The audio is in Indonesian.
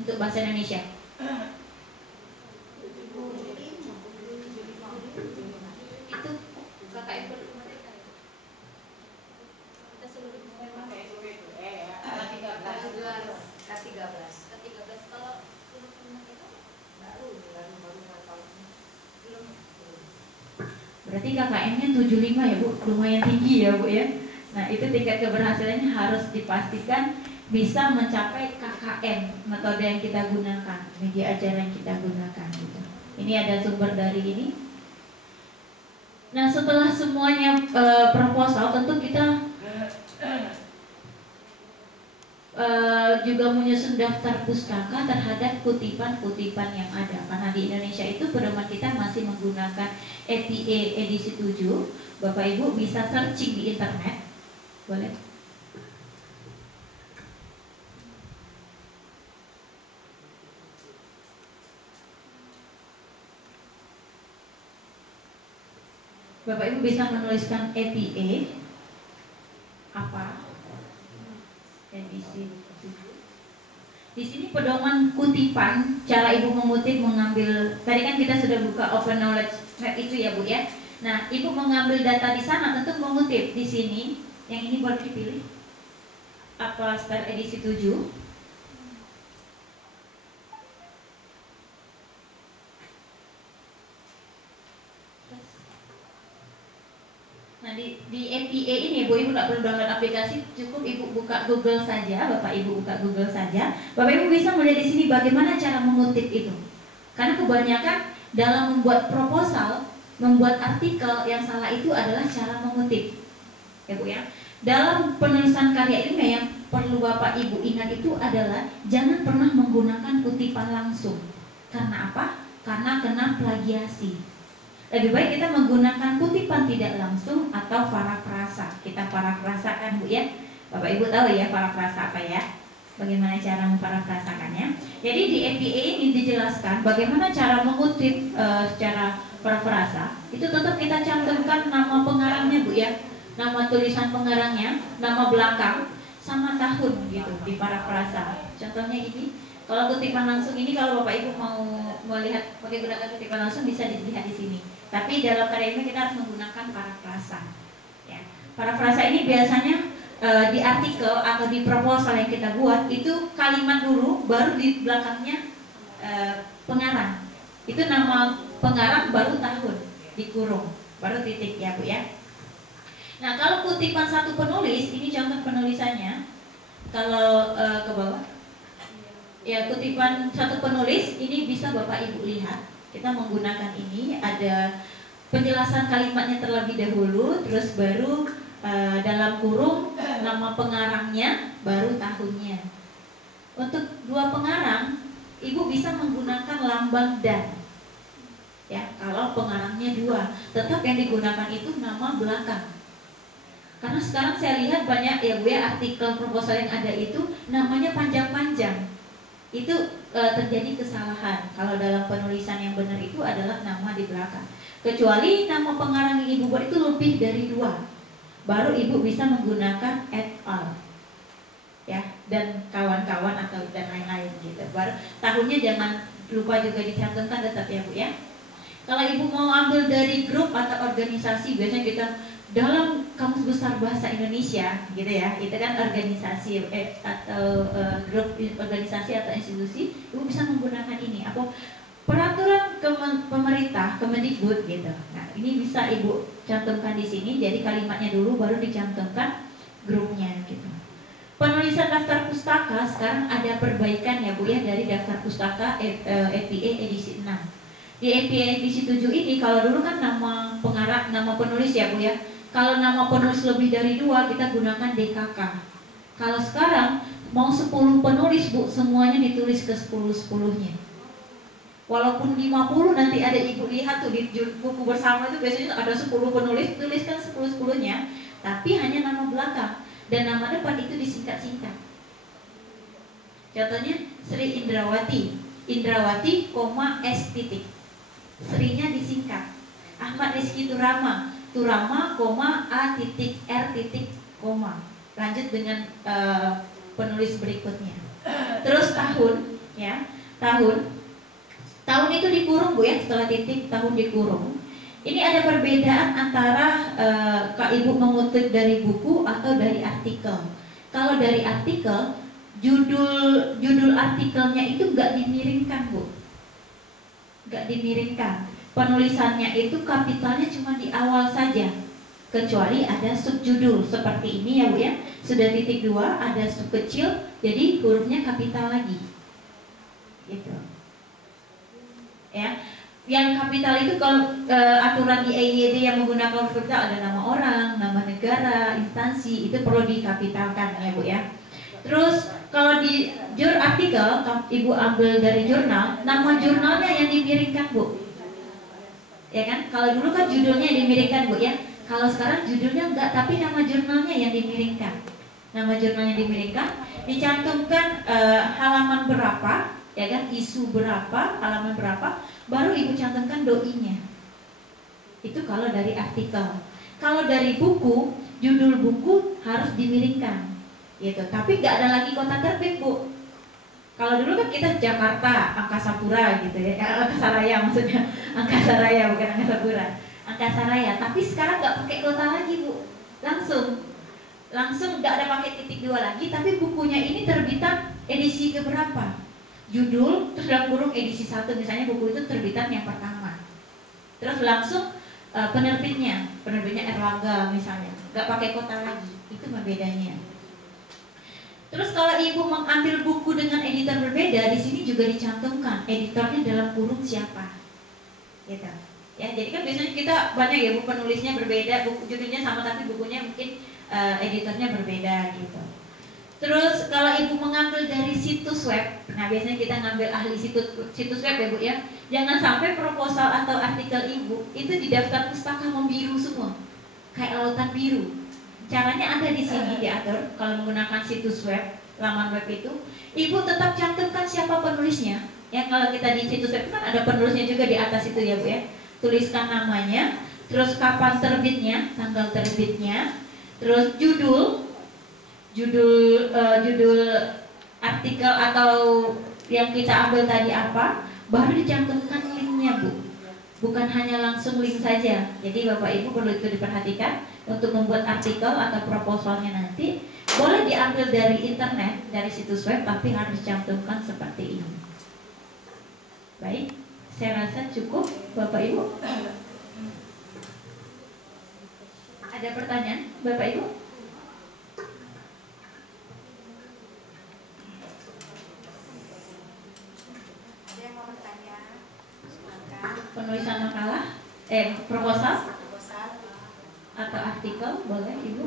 untuk bahasa Indonesia? Itu KKM perlu mereka. Kita seluruh memang K13. Kalau berarti KKM-nya 75 ya Bu, lumayan tinggi ya Bu ya. Nah itu tingkat keberhasilannya harus dipastikan bisa mencapai KKM, metode yang kita gunakan, media ajar yang kita gunakan gitu. Ini ada sumber dari ini. Nah setelah semuanya proposal, tentu kita juga menyusun daftar pustaka terhadap kutipan-kutipan yang ada. Karena di Indonesia itu pedoman kita masih menggunakan EPA edisi 7. Bapak Ibu bisa searching di internet. Boleh? Bapak Ibu bisa menuliskan EPA apa? Edisi 7. Di sini pedoman kutipan, cara Ibu mengutip, mengambil. Tadi kan kita sudah buka Open Knowledge Map itu ya Bu ya. Nah, Ibu mengambil data di sana tentu mengutip di sini. Yang ini boleh dipilih. Apa style edisi 7? Nah di MPA ini Bu Ibu tidak perlu download aplikasi, cukup Ibu buka Google saja, Bapak Ibu buka Google saja. Bapak Ibu bisa melihat di sini bagaimana cara mengutip itu. Karena kebanyakan dalam membuat proposal, membuat artikel yang salah itu adalah cara mengutip. Ya Bu ya. Dalam penulisan karya ilmiah yang perlu Bapak Ibu ingat itu adalah jangan pernah menggunakan kutipan langsung. Karena apa? Karena kena plagiasi. Lebih baik kita menggunakan kutipan tidak langsung atau parafrasa. Kita parafrasakan Bu ya. Bapak Ibu tahu ya parafrasa apa ya? Bagaimana cara memparafrasakannya? Jadi di EPA ini dijelaskan bagaimana cara mengutip secara parafrasa. Itu tetap kita cantumkan nama pengarangnya Bu ya. Nama tulisan pengarangnya, nama belakang, sama tahun gitu di parafrasa. Contohnya ini. Kalau kutipan langsung ini, kalau Bapak Ibu mau melihat menggunakan kutipan langsung bisa dilihat di sini. Tapi dalam karya ini kita harus menggunakan parafrasa. Ya. Parafrasa ini biasanya di artikel atau di proposal yang kita buat itu kalimat dulu, baru di belakangnya pengarang. Itu nama pengarang baru tahun dikurung, baru titik ya Bu ya. Nah kalau kutipan satu penulis, ini contoh penulisannya. Kalau ke bawah. Ya, kutipan satu penulis ini bisa Bapak Ibu lihat. Kita menggunakan ini, ada penjelasan kalimatnya terlebih dahulu, terus baru dalam kurung nama pengarangnya, baru tahunnya. Untuk dua pengarang, Ibu bisa menggunakan lambang dan. Ya, kalau pengarangnya dua, tetap yang digunakan itu nama belakang. Karena sekarang saya lihat banyak ya Bu ya, artikel proposal yang ada itu namanya panjang-panjang. Itu terjadi kesalahan. Kalau dalam penulisan yang benar itu adalah nama di belakang. Kecuali nama pengarang yang Ibu buat itu lebih dari 2, baru Ibu bisa menggunakan et al. Ya, dan kawan-kawan atau dan lain-lain gitu. Baru tahunnya jangan lupa juga dicantumkan tetap ya Bu ya. Kalau Ibu mau ambil dari grup atau organisasi, biasanya kita dalam Kamus Besar Bahasa Indonesia gitu ya, itu kan organisasi atau grup organisasi atau institusi, Ibu bisa menggunakan ini apa peraturan pemerintah Kemendikbud gitu. Nah ini bisa Ibu cantumkan di sini, jadi kalimatnya dulu baru dicantumkan grupnya gitu. Penulisan daftar pustaka sekarang ada perbaikan ya Bu ya, dari daftar pustaka EPA edisi 6. Di EPA edisi 7 ini kalau dulu kan nama pengarang, nama penulis ya Bu ya. Kalau nama penulis lebih dari 2 kita gunakan DKK. Kalau sekarang mau 10 penulis Bu, semuanya ditulis ke 10-10-nya. Walaupun 50 nanti ada Ibu lihat tuh di buku bersama itu biasanya ada 10 penulis, tuliskan 10-10-nya, tapi hanya nama belakang dan nama depan itu disingkat-singkat. Contohnya Sri Indrawati, Indrawati, S titik. Srinya disingkat. Ahmad Rizky Turama, Turama, A titik R titik koma. Lanjut dengan penulis berikutnya. Terus tahun, ya, tahun itu dikurung Bu ya, setelah titik tahun dikurung. Ini ada perbedaan antara Kak Ibu mengutip dari buku atau dari artikel. Kalau dari artikel, judul artikelnya itu nggak dimiringkan Bu, nggak dimiringkan. Penulisannya itu kapitalnya cuma di awal saja, kecuali ada subjudul seperti ini ya Bu ya. Sudah titik 2 ada sub kecil, jadi hurufnya kapital lagi, gitu. Ya, yang kapital itu kalau aturan di EYD yang menggunakan huruf kapital ada nama orang, nama negara, instansi, itu perlu dikapitalkan ya Bu ya. Terus kalau di artikel, Ibu ambil dari jurnal, nama jurnalnya yang dimiringkan Bu, ya kan? Kalau dulu kan judulnya yang dimiringkan Bu ya. Kalau sekarang judulnya enggak, tapi nama jurnalnya yang dimiringkan. Nama jurnalnya dimiringkan, dicantumkan halaman berapa, ya kan? Isu berapa, halaman berapa, baru Ibu cantumkan doinya. Itu kalau dari artikel. Kalau dari buku, judul buku harus dimiringkan, gitu. Tapi nggak ada lagi kota terbit Bu. Kalau dulu kan kita Jakarta, Angkasa Pura gitu ya, Angkasa Raya maksudnya, Angkasa Raya bukan Angkasa Pura, Angkasa Raya. Tapi sekarang nggak pakai kota lagi Bu, langsung nggak ada pakai titik 2 lagi, tapi bukunya ini terbitan edisi keberapa? Judul, terus dalam kurung edisi 1 misalnya, buku itu terbitan yang pertama. Terus langsung penerbitnya Erlangga misalnya, nggak pakai kota lagi, itu bedanya. Terus kalau Ibu mengambil buku dengan editor berbeda, di sini juga dicantumkan editornya dalam kurung siapa, gitu. Ya, jadi kan biasanya kita banyak ya Bu, penulisnya berbeda, buku judulnya sama tapi bukunya mungkin editornya berbeda gitu. Terus kalau Ibu mengambil dari situs web, nah biasanya kita ngambil ahli situs web ya Bu ya. Jangan sampai proposal atau artikel Ibu itu di daftar pustaka membiru semua, kayak lautan biru. Caranya ada di sini diatur. Kalau menggunakan situs web, laman web itu, Ibu tetap cantumkan siapa penulisnya. Ya kalau kita di situs web kan ada penulisnya juga di atas itu ya Bu ya. Tuliskan namanya, terus kapan terbitnya, tanggal terbitnya, terus judul artikel atau yang kita ambil tadi apa, baru dicantumkan linknya Bu. Bukan hanya langsung link saja. Jadi Bapak Ibu perlu itu diperhatikan untuk membuat artikel atau proposalnya nanti. Boleh diambil dari internet, dari situs web, tapi harus dicantumkan seperti ini. Baik, saya rasa cukup Bapak Ibu. Ada pertanyaan Bapak Ibu? Penulisan makalah, proposal atau artikel boleh Ibu.